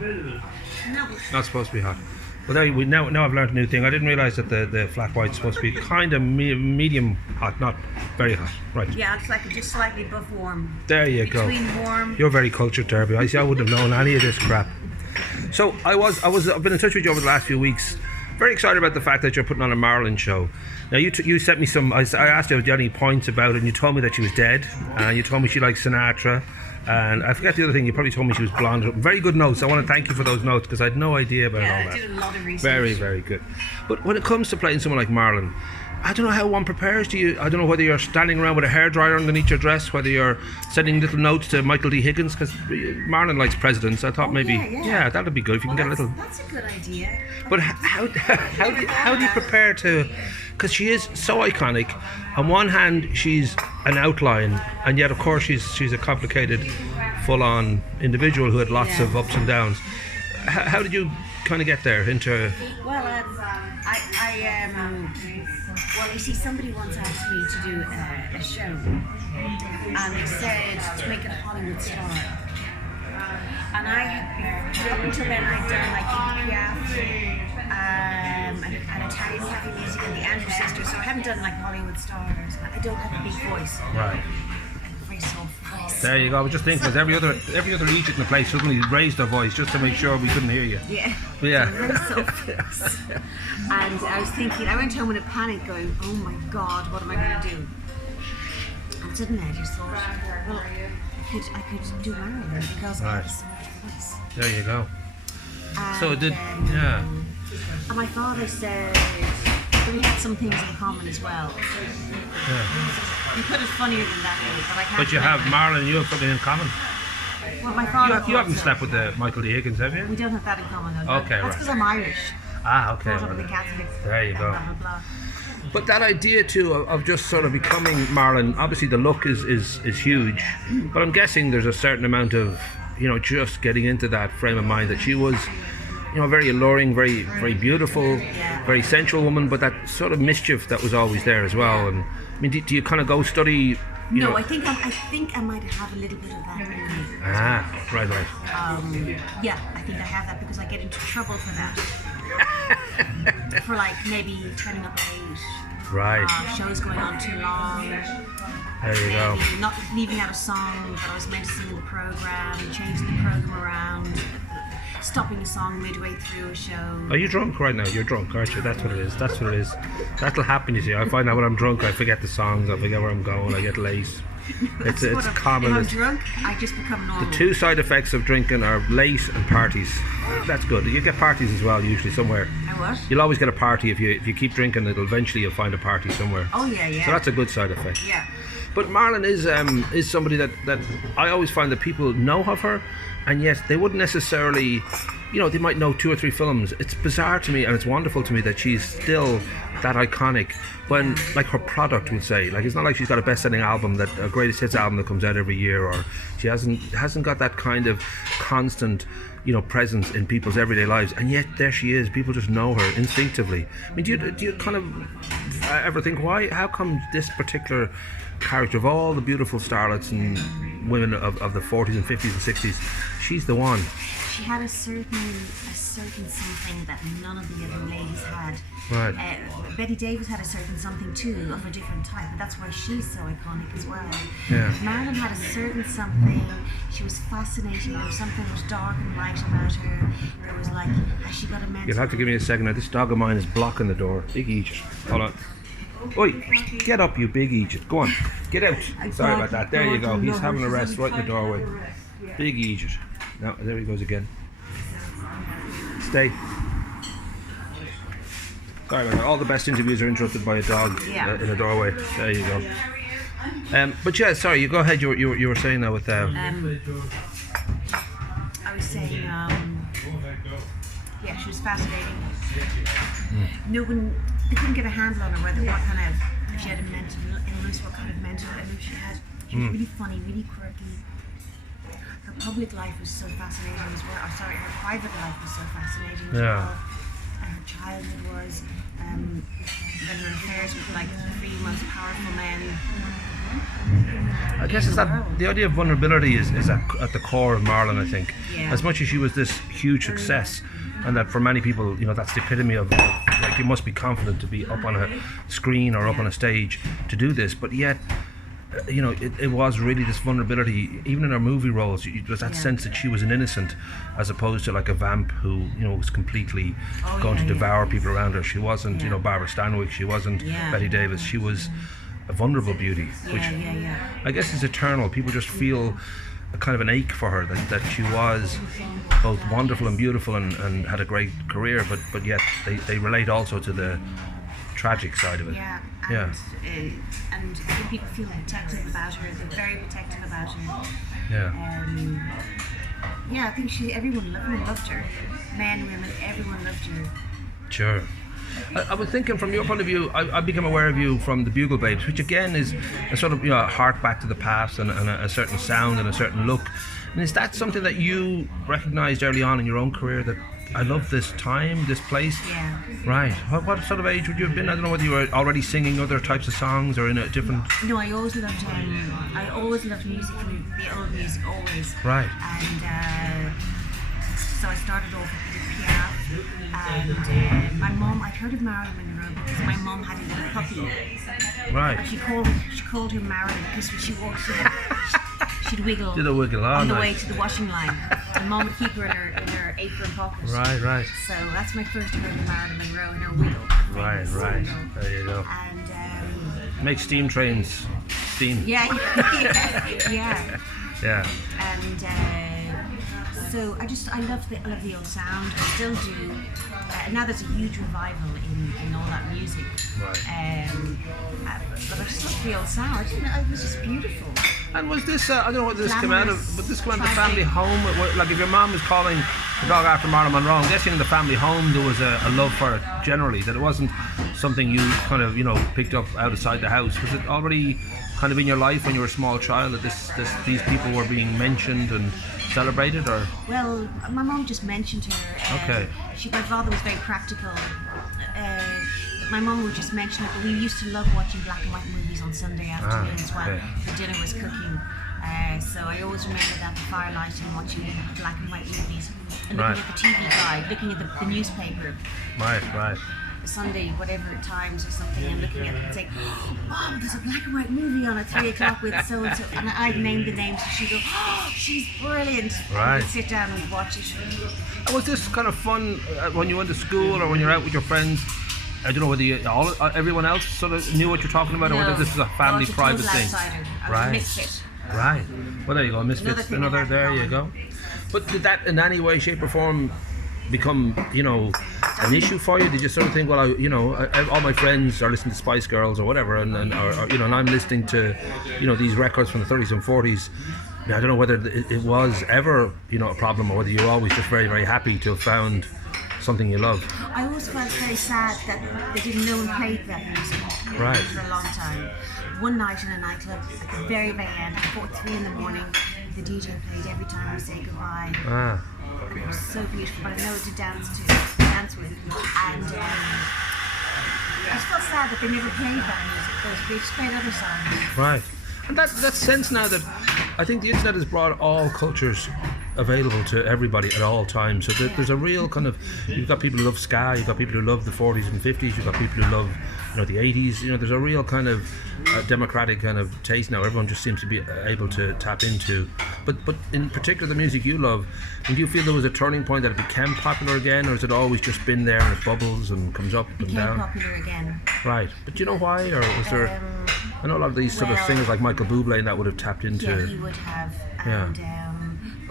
No. Not supposed to be hot. Well, now I've learned a new thing. I didn't realise that the flat white's supposed to be kind of medium hot, not very hot. Right. Yeah, it's like just slightly above warm. There you Between go. warm. You're very cultured, Derby. I wouldn't have known any of this crap. So I've been in touch with you over the last few weeks. Very excited about the fact that you're putting on a Marilyn show. Now you sent me some. I asked you if you had any points about it, and you told me that she was dead, and you told me she liked Sinatra. And I forget the other thing, you probably told me she was blonde. Very good notes. I want to thank you for those notes because I had no idea about all that. I did a lot of research. Very, very good. But when it comes to playing someone like Marilyn, I don't know how one prepares. I don't know whether you're standing around with a hairdryer underneath your dress, whether you're sending little notes to Michael D. Higgins, because Marilyn likes presidents. I thought maybe, yeah, that'd be good if you can get a little. That's a good idea. But how do you prepare to? Because she is so iconic. On one hand, she's an outline, and yet, of course, she's a complicated, full-on individual who had lots of ups and downs. How did you kind of get there into? Well, well, you see, somebody once asked me to do a show, and they said to make it a Hollywood star. And until then, I'd done like Piaf, and Italian heavy music, and the Andrews Sisters. So I haven't done like Hollywood stars. I don't have a big voice. Right. A very soft voice. There you go. I was just thinking, because every other Egypt in the place suddenly raised their voice just to make sure we couldn't hear you. Yeah. Yeah. Very soft voice. And I was thinking, I went home in a panic, going, "Oh my God, what am I going to do?" And suddenly I just thought, well, I could do Marilyn because I have a soft voice. There you go. And, So it did, yeah. And my father said we had some things in common as well. Yeah. You put it funnier than that, really, but I can't. But you have Marilyn, you have something in common. Well, my father. You haven't slept with Michael D. Higgins, have you? We don't have that in common, though. Okay, That's right. because I'm Irish. Ah, okay. Brought up with Right. the Catholics. There you go. Blah, blah, blah. But that idea too of just sort of becoming Marilyn, obviously the look is huge, but I'm guessing there's a certain amount of, just getting into that frame of mind that she was, a very alluring, very, very beautiful, very sensual woman, but that sort of mischief that was always there as well. And I mean, do you kind of go study? No, I think I might have a little bit of that in me. Ah, right. Yeah, I think I have that because I get into trouble for that. For like maybe turning up late. Right. Shows going on too long. There you go. Maybe not leaving out a song that I was meant to sing in the program, changing the program around, stopping a song midway through a show. Are you drunk right now? You're drunk, aren't you? That's what it is. That'll happen, you see. I find that when I'm drunk, I forget the songs, I forget where I'm going, I get late. It's common. If I'm drunk, I just become normal. The two side effects of drinking are late and parties. That's good. You get parties as well, usually somewhere. What? You'll always get a party if you keep drinking. You'll find a party somewhere. Oh yeah. So that's a good side effect. Yeah. But Marilyn is somebody that I always find that people know of her, and yet they wouldn't necessarily, they might know 2 or 3 films. It's bizarre to me, and it's wonderful to me that she's still that iconic when, like, her product would say, like, it's not like she's got a best-selling album, a greatest hits album that comes out every year, or she hasn't got that kind of constant presence in people's everyday lives, and yet there she is. People just know her instinctively. I mean, do you kind of ever think, how come this particular character, of all the beautiful starlets and women of the 40s and 50s and 60s, she's the one? She had a certain something that none of the other ladies had. Right. Betty Davis had a certain something too, of a different type, but that's why she's so iconic as well. Yeah. Marilyn had a certain something. She was fascinating. There was something that was dark and light about her. There was like, has she got a mental? You'll have to give me a second now. This dog of mine is blocking the door. Big Egypt. Hold on. Oi, get up, you big Egypt. Go on, get out. Sorry about that. There you go. He's having a rest right in the doorway. Big Egypt. No, there he goes again. Stay. Sorry about that. All the best interviews are interrupted by a dog in a doorway. There you go. But yeah, sorry. You go ahead. You were saying that with. I was saying, yeah, she was fascinating. No one, they couldn't get a handle on her whether what kind of, if she had a mental illness, what kind of mental illness she had. She was really funny, really quirky. Her public life was so fascinating as well. Her private life was so fascinating as well. And her childhood was, then her affairs with like the 3 most powerful men. I guess it's that the idea of vulnerability is at the core of Marilyn, I think. Yeah. As much as she was this huge success, and that for many people, that's the epitome of like, you must be confident to be up on a screen or up on a stage to do this, but yet, it was really this vulnerability. Even in her movie roles, there's that sense that she was an innocent, as opposed to like a vamp who, was completely going to devour people around her. She wasn't, Barbara Stanwyck. She wasn't Betty Davis. She was a vulnerable beauty, which I guess is eternal. People just feel a kind of an ache for her that she was both wonderful and beautiful and had a great career, but yet they relate also to the tragic side of it. And I think people feel protective about her. They're very protective about her. I think everyone loved her. Men, women, everyone loved her. Sure. I was thinking, from your point of view, I became aware of you from the Bugle Babes, which again is a sort of hark back to the past and a certain sound and a certain look. And is that something that you recognised early on in your own career, that I love this time, this place? Yeah. Right. What sort of age would you have been? I don't know whether you were already singing other types of songs or in a different... No, I always loved music, from the old music, always. Right. And so I started off with piano. And my mum, I'd heard of Marilyn Monroe because my mum had a little puppy. Right. And she called her Marilyn because when she walked, she'd wiggle. Did a wiggle on the way to the washing line. And Mum would keep her in her apron pocket. Right. So that's my first heard of Marilyn Monroe in her wiggle. Right. There you go. And make steam trains steam. Yeah. And so I love the old sound. I still do. Now there's a huge revival in all that music. Right. But I just love the old sound. It was just beautiful. And was this, I don't know what this came out of, but this came out of the family home? Like if your mom was calling the dog after Marilyn Monroe, I'm guessing in the family home there was a love for it generally, that it wasn't something you kind of, picked up outside the house. Was it already kind of in your life when you were a small child that these people were being mentioned and celebrated, or? Well, my mom just mentioned her. Okay. My father was very practical. My mom would just mention it, but we used to love watching black and white movies on Sunday afternoons while the dinner was cooking. So I always remember that, the firelight, and watching black and white movies, and looking at the TV guide, looking at the newspaper. Right. Sunday, whatever times or something, and looking at it and saying, "Oh, there's a black and white movie on at 3 o'clock with so and so," and I'd name the names, and she'd go, "Oh, she's brilliant!" Right. And we'd sit down and watch it. And was this kind of fun when you went to school or when you're out with your friends? I don't know whether everyone else sort of knew what you're talking about, or whether this was a family private thing. I was a misfit. Right. Well, there you go. Misfits. Another. There you go. But did that in any way, shape, or form become, an issue for you? Did you sort of think, well, all my friends are listening to Spice Girls or whatever, and I'm listening to, these records from the 30s and 40s. I don't know whether it was ever, a problem, or whether you were always just very, very happy to have found something you love. I always felt very sad that they didn't know and played that music for a long time. One night in a nightclub, at the very, very end, at 3 in the morning, the DJ played Every Time We Say Goodbye. It was so beautiful, but I know to dance with. And I just felt sad that they never played that music. They just played other songs. Right. And that sense now that I think the internet has brought all cultures available to everybody at all times. So there's a real kind of, you've got people who love ska, you've got people who love the 40s and 50s, you've got people who love the 80s. There's a real kind of democratic kind of taste now. Everyone just seems to be able to tap into. But in particular, the music you love, do you feel there was a turning point that it became popular again, or has it always just been there and it bubbles and comes up and down? Became popular again. Right. But do you know why, or was there? I know a lot of these sort of singers like Michael Bublé and that would have tapped into. Yeah, he would have. And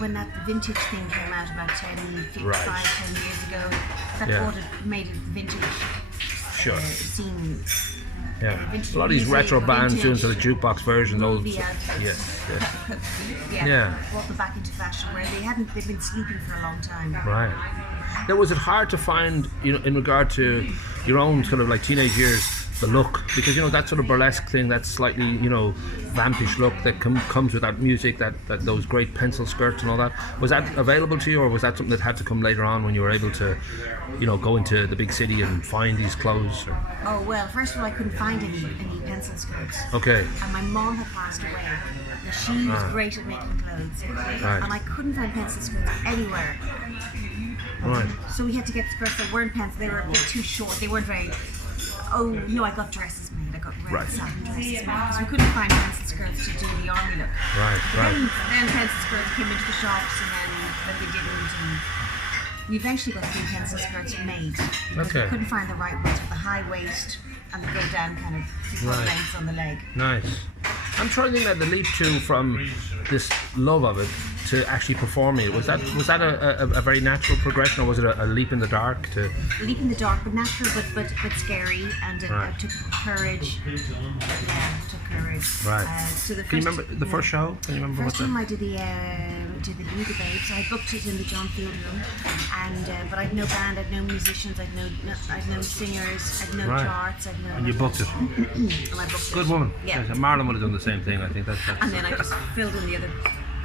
when that vintage thing came out about 10 years ago, that made it vintage. Sure. Scene. Yeah. A lot of these retro bands doing sort of jukebox versions. Yes. Brought them back into fashion where they've been sleeping for a long time. Right. Now, was it hard to find, in regard to your own sort of like teenage years, the look, because you know that sort of burlesque thing, that slightly, you know, vampish look that comes with that music, that those great pencil skirts and all that. Was that available to you, or was that something that had to come later on when you were able to, you know, go into the big city and find these clothes? Or? Oh well, first of all, I couldn't find any pencil skirts. Okay. And my mom had passed away. Now, she was great at making clothes, and I couldn't find pencil skirts anywhere. Right. So we had to get skirts that weren't pencil. They were a bit too short. They weren't very. Oh no, I got dresses made. I got red satin dresses made because we couldn't find pencil skirts to do the army look. Right. Then pencil skirts came into the shops, and then they didn't. And we eventually got a few pencil skirts made. Okay. We couldn't find the right ones with the high waist and the go down kind of lengths on the leg. Nice. I'm trying to think that the leap from this love of it to actually performing it, was that a very natural progression, or was it a leap in the dark? To leap in the dark, but natural, but scary, and it took courage. Yeah, it took courage. Right. So the first, can you remember the first show? Can you remember first time I did the Bugle Babes? I booked it in the John Field Room, and but I'd no band, I'd no musicians, I'd no singers, I'd no charts, I'd no. And you booked it. And I booked it. Good woman. Yeah. Marilyn would have done the same thing. I think that's and then I just filled in the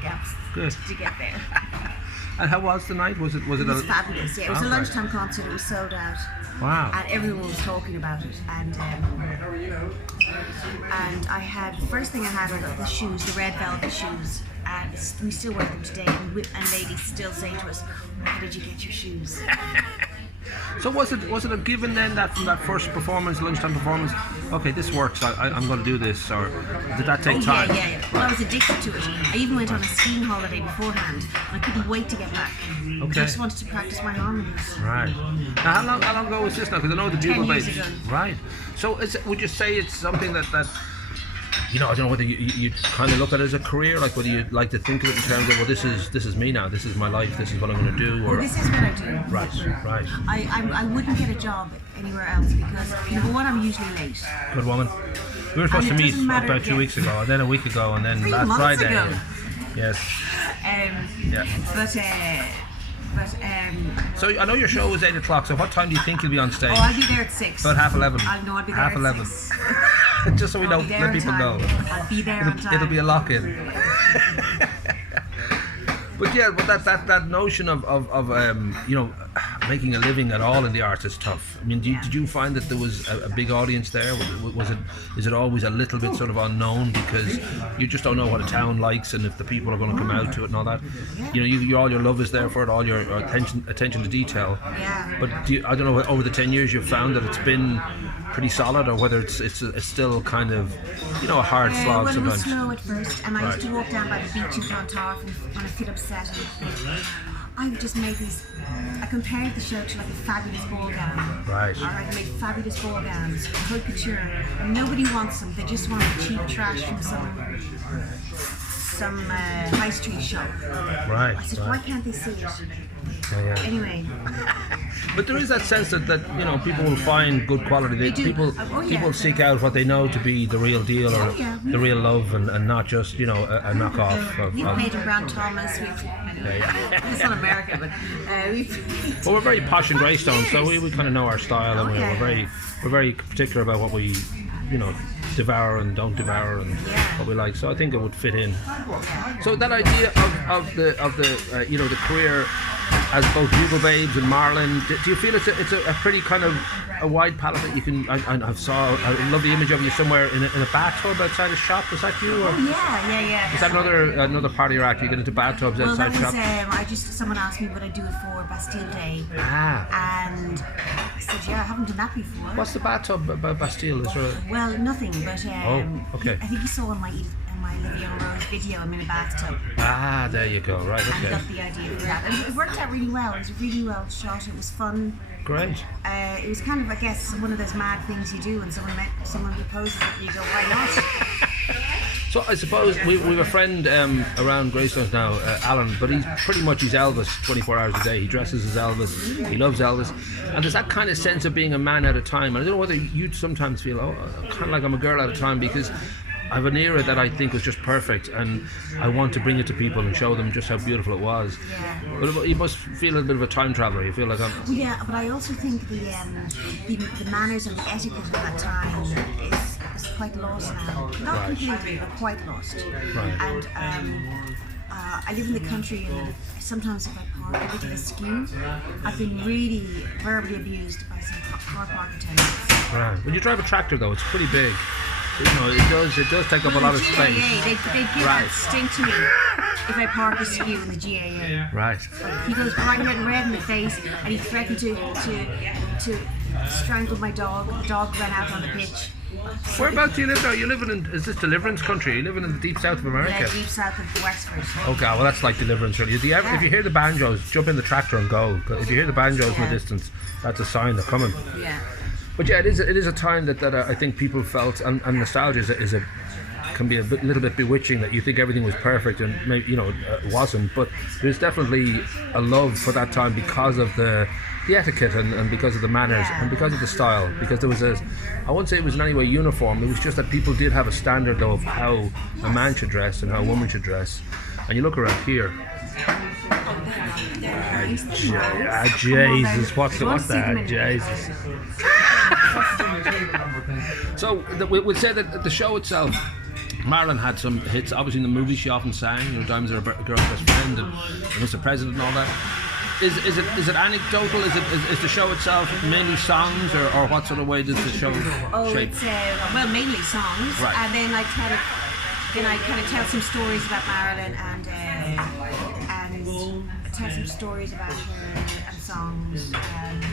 gaps. Good. To get there. And how was the night? Was it It was fabulous. Yeah, it was a lunchtime concert. It was sold out. Wow. And everyone was talking about it. And I had, the first thing I got the shoes, the red velvet shoes. And we still wear them today. And ladies still say to us, "Where did you get your shoes?" So was it a given then, that from that first performance, lunchtime performance, okay, this works, I'm going to do this, or did that take time? Yeah. Well, I was addicted to it. I even went on a skiing holiday beforehand. I couldn't wait to get back. Okay. I just wanted to practice my harmonies. Right. Now, how long ago was this now? Because I know the Bugle 10 years Babes. ago. Right. So would you say it's something that you know, I don't know whether you kind of look at it as a career, like whether you like to think of it in terms of, well, this is me now, this is my life, this is what I'm going to do, or Well, this is what I do. Right. I wouldn't get a job anywhere else because, number one, I'm usually late. Good woman. We were supposed to meet about 2 weeks ago, and then a week ago, and then 3 last months Friday. ago. Yes. So I know your show is 8 o'clock. So what time do you think you'll be on stage? Oh, I'll be there at 6. About 11:30. I'll be there half at 11. 6. Just so we know, let people know. I'll be there on time. It'll be a lock-in. But yeah, but that notion of you know, making a living at all in the arts is tough. I mean, did you find that there was a big audience there? Is it always a little bit sort of unknown because you just don't know what a town likes and if the people are going to come out to it and all that? You know, all your love is there for it, all your attention to detail. Yeah. But I don't know, over the 10 years you've found that it's been pretty solid, or whether it's still kind of, you know, a hard slog well, sometimes. it was slow at first, and I used to walk down by the beach in Clontarf and I feel upset. I just made these. I compared the show to like a fabulous ball gown. Right. Or I made fabulous ball gowns, haute couture. And nobody wants them. They just want the cheap trash from some high street shop. Right. I said, why can't they see it? Yeah. Anyway. But there is that sense that you know, people will find good quality. People seek out what they know to be the real deal, or the real love, and not just, you know, a knockoff. We've made a Brown Thomas. It's not America, but we've. Well, we're very posh in Greystone, so we kind of know our style, and we're very particular about what we, you know, devour and don't devour, and what we like. So I think it would fit in. So that idea of the you know, the career as both Bugle Babes and Marilyn, do you feel it's a pretty kind of a wide palette that you can? I love the image of you somewhere in a bathtub outside a shop. Was that you? Or? Oh yeah. Is that another part of your act? You get into bathtubs outside shops? Someone asked me what I do it for Bastille Day. And I said, yeah, I haven't done that before. What's the bathtub about Bastille? Is there well, nothing, but okay. I think you saw on my Marilyn Monroe video, I'm in a bathtub. There you go. Right, okay. I got the idea for that. And it worked out really well. It was really well shot. It was fun. Great. It was kind of, I guess, one of those mad things you do when someone proposes it and you go, why not? So I suppose we have a friend around Greystones now, Alan, but he's pretty much his Elvis 24 hours a day. He dresses as Elvis, he loves Elvis, and there's that kind of sense of being a man at a time. And I don't know whether you'd sometimes feel, kind of like I'm a girl at a time, because have an era that I think was just perfect, and I want to bring it to people and show them just how beautiful it was. Yeah. But you must feel a little bit of a time traveller. You feel like I'm. Yeah, but I also think the manners and the etiquette of that time is quite lost now. Not completely, but quite lost. Right. And I live in the country, and sometimes if I park a bit askew, I've been really verbally abused by some car park attendants. Right. When you drive a tractor, though, it's pretty big. You know, it does take up a lot of space. They give that stink to me if I park askew in the GAA. Right. He goes bright red in the face, and he threatened to strangle my dog. The dog ran out on the pitch. Whereabouts do you live now? You living in, is this Deliverance country? You living in the deep south of America? Yeah, deep south of Wexford. Okay, well that's like Deliverance really. If you hear the banjos, jump in the tractor and go. If you hear the banjos in the distance, that's a sign they're coming. Yeah. But yeah, it is a time that I think people felt, and nostalgia can be a little bit bewitching, that you think everything was perfect and maybe, it wasn't. But there's definitely a love for that time because of the etiquette and because of the manners and because of the style. Because there was I won't say it was in any way uniform. It was just that people did have a standard though of how a man should dress and how a woman should dress. And you look around here. Jesus, what's that? Jesus. So we'll say that the show itself, Marilyn had some hits. Obviously in the movie she often sang, Diamonds Are a Girl's Best Friend and Mr. President and all that. Is it anecdotal? Is the show itself mainly songs, or what sort of way does the show shape? It's mainly songs, right. And then I kind of tell some stories about Marilyn and tell some stories about her and songs and.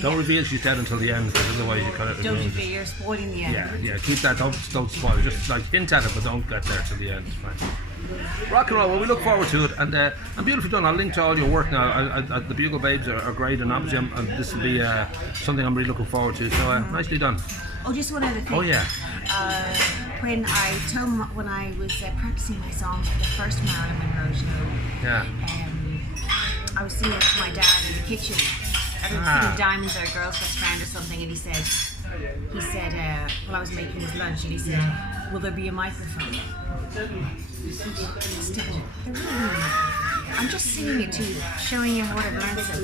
Don't reveal she's dead until the end, because otherwise you kind of. Don't reveal, you're spoiling the end. Yeah. Keep that. Don't spoil it. Just like hint at it, but don't get there till the end. It's fine. Rock and roll. Well, we look forward to it, and beautifully done. I'll link to all your work now. The Bugle Babes are great, and obviously this will be something I'm really looking forward to. So nicely done. Oh, just one other thing. Oh yeah. When I was practicing my songs for the first Marilyn Monroe show, I was singing it to my dad in the kitchen. I was singing Diamonds Are a Girl's Best Friend or something, and he said, while I was making his lunch, and he said, "Will there be a microphone?" I'm just singing it to you, showing him what I've learned so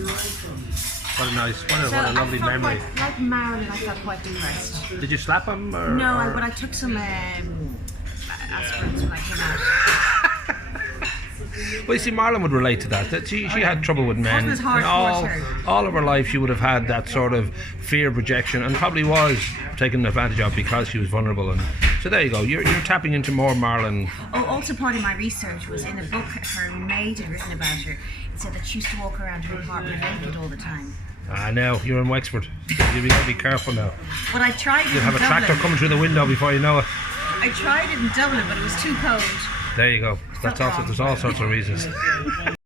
What a lovely memory. Like Marilyn, I felt quite depressed. Did you slap him? No, but I took some aspirins when I came out. Well, you see, Marilyn would relate to that she had trouble with men. It was hard for her. All of her life she would have had that sort of fear of rejection, and probably was taken advantage of because she was vulnerable. And so there you go, you're tapping into more Marilyn. Oh, also part of my research was in a book her maid had written about her. It said that she used to walk around her apartment naked all the time. I know, you're in Wexford. You've got to be careful now. But I tried it. You'll have a tractor coming through the window before you know it. I tried it in Dublin, but it was too cold. There you go. There's all sorts of reasons.